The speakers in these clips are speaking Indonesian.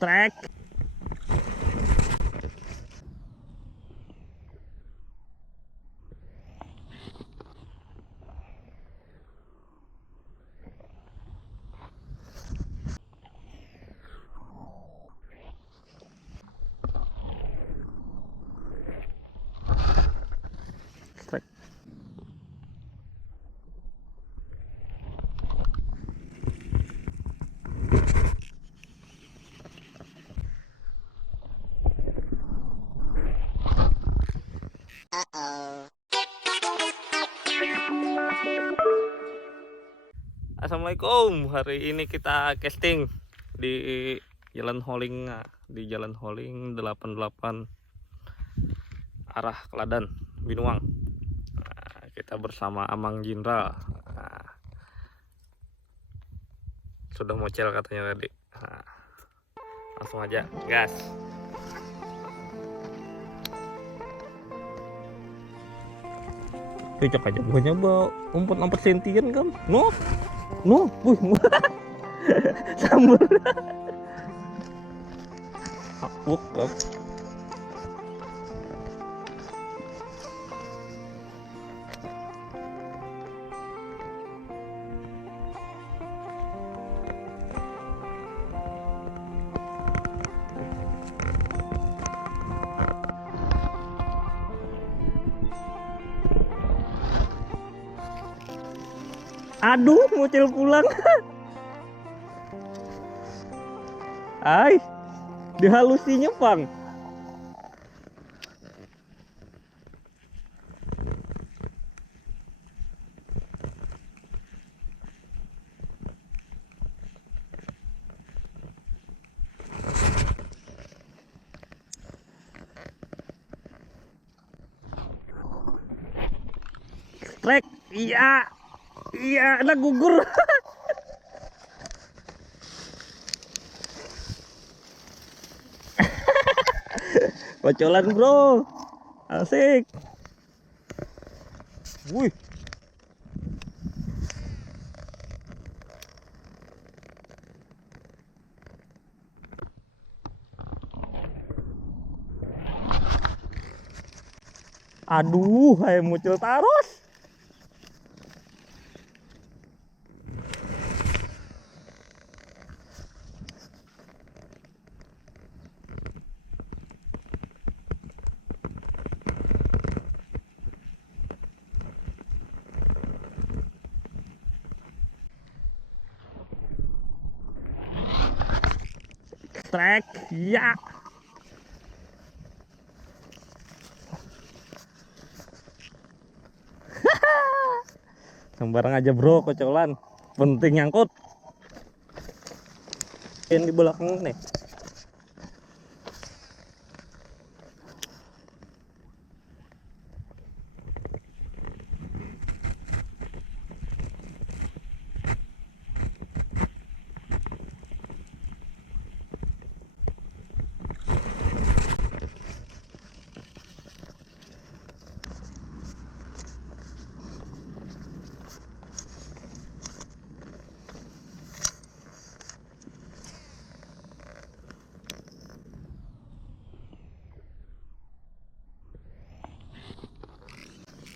Trek. Trek. Assalamualaikum. Hari ini kita casting di Jalan Holing, di Jalan Holing 88 arah Keladan, Binuang. Kita bersama Amang Jindra. Sudah mocel katanya tadi. Langsung aja, gas. Cocok aja bukannya bau umpet sentian kan? No, buh, sambal. Apuk, aduh, muncul pulang. Ay, dihalusinya Pang. Trek, iya, ada gugur. Kocolan bro, asik. Wih, aduh, hai muncul taros. Trek, ya. Sembarang aja bro, kocolan. Penting nyangkut. Yang di belakang nih.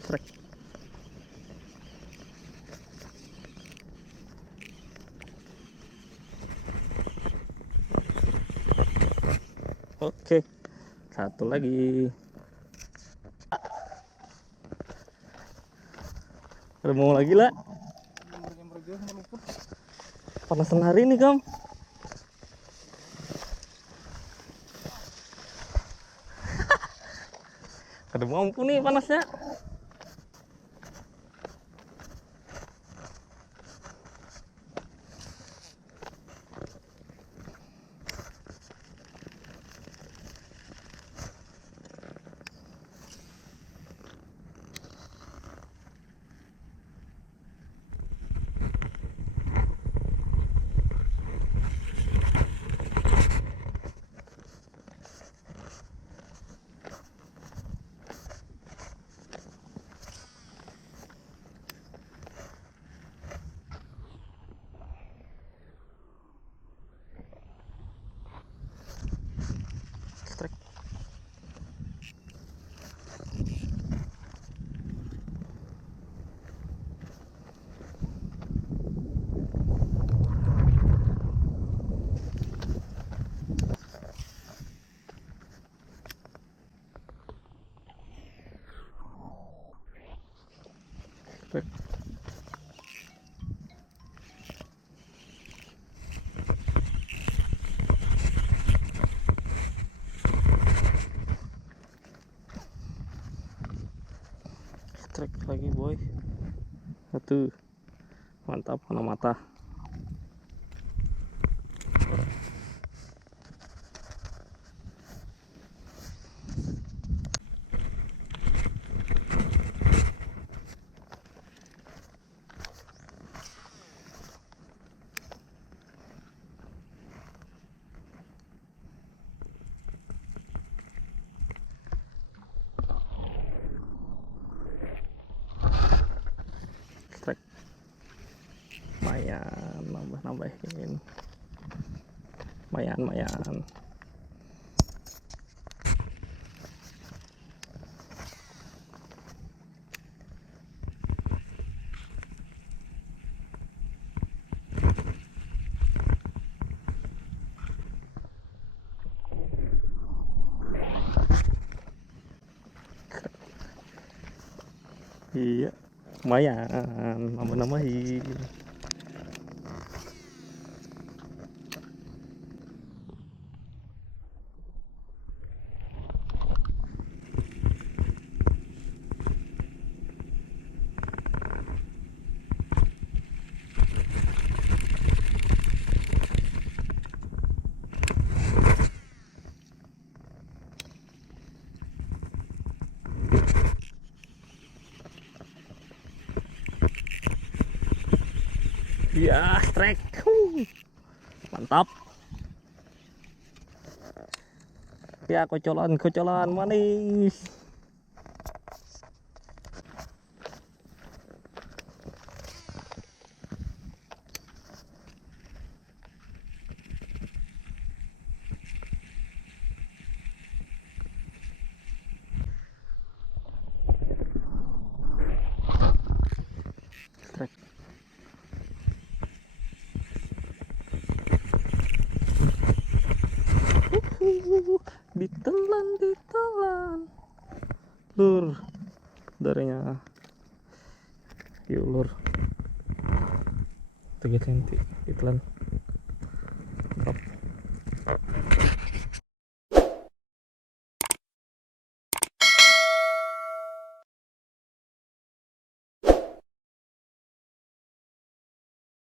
Trek. Oke, satu lagi. Ada mau lagi lah. Panasan hari ini Kam. Ada mampu nih panasnya. Trek lagi boy. Satu. Mantap, kena mata. Trek. Lumayan, nambahin. Lumayan. Iya, lumayan, nambah-nambahin. Ya, strike. Mantap. Ya, kocolan manis. Strike. Ditelan. Lur. Darinya. Yuk lur. 3 cm ditelan. Drop.